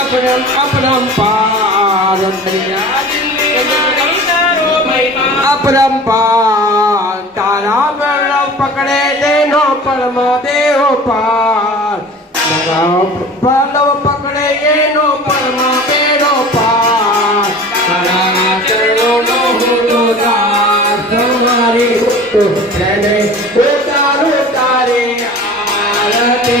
அப்புறம் அப்புறம் பாதம் அப்புறம் பான் தாராபரம் பக்கடே தேனோ பரமா தேவோ பான் பல்லவ பக்கடே ஏனோ பரமா தேனோ பான் உத்தாரு தாரே ஆரதே.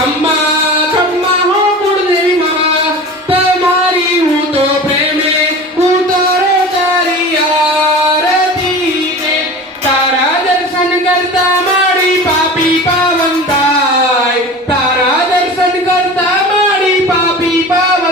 妈妈